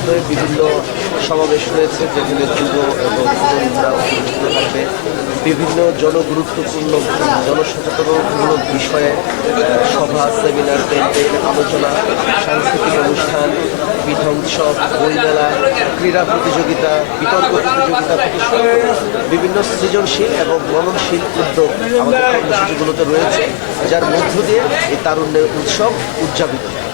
থাকবে বিভিন্ন সমাবেশ রয়েছে যেগুলো যুব এবং তরুণরা অনুষ্ঠিত থাকবে বিভিন্ন জনগুরুত্বপূর্ণ জনসচেতনমূলক বিষয়ে সভা, সেমিনার ক্যাম্পেইন আলোচনা, সাংস্কৃতিক অনুষ্ঠান পিঠা উৎসব বইমেলা, ক্রীড়া প্রতিযোগিতা, বিতর্ক প্রতিযোগিতা বিভিন্ন সৃজনশীল এবং মননশীল উদ্যোগ আমাদের কর্মসূচিগুলোতে রয়েছে, যার মধ্য দিয়ে এই তারুণ্যের উৎসব উদযাপিত হয়।